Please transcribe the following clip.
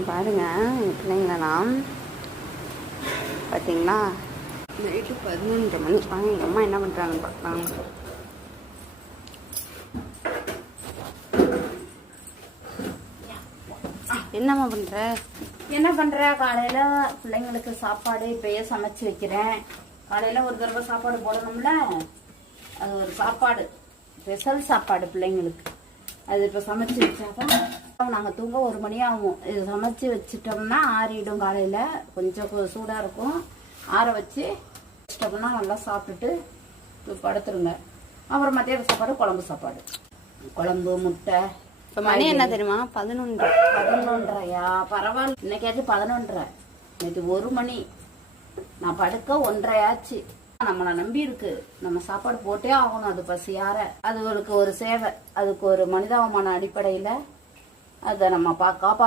பாருங்க எங்கள் பிள்ளைங்களெல்லாம் பார்த்தீங்களா, நைட்டு 11:30 மணி. வாங்க எங்கள் அம்மா என்ன பண்ணுறாங்கன்னு பார்க்கலாம். என்னம்மா பண்ணுற? என்ன பண்ணுற? காலையில் பிள்ளைங்களுக்கு சாப்பாடு இப்போயே சமைச்சு வைக்கிறேன். காலையில் ஒரு தடவை சாப்பாடு போடணும்ல, அது ஒரு சாப்பாடு, ஸ்பெஷல் சாப்பாடு பிள்ளைங்களுக்கு. அது இப்போ சமைச்சு வச்சாதான் நாங்கள் தூங்க 1 மணி ஆகும். இது சமைச்சு வச்சிட்டோம்னா ஆறிடும். காலையில் கொஞ்சம் சூடாக இருக்கும், ஆற வச்சிட்டோம்னா நல்லா சாப்பிட்டுட்டு படுத்துருங்க. அப்புறம் மத்தியான சாப்பாடு குழம்பு சாப்பாடு, குழம்பு முட்டை. இப்போ மணி என்ன தெரியுமா? 11. 11:30. பரவாயில்ல, இன்னைக்காச்சும் 11:30. நேற்று 1 மணி. நான் படுக்க 1:30 ஆச்சு. நம்மளை நம்பி இருக்கு, நம்ம சாப்பாடு போட்டே ஆகணும். அது பசியார அதுகளுக்கு ஒரு சேவை, அதுக்கு ஒரு மனிதாபமான அடிப்படையில் அதை நம்ம காப்பாற்ற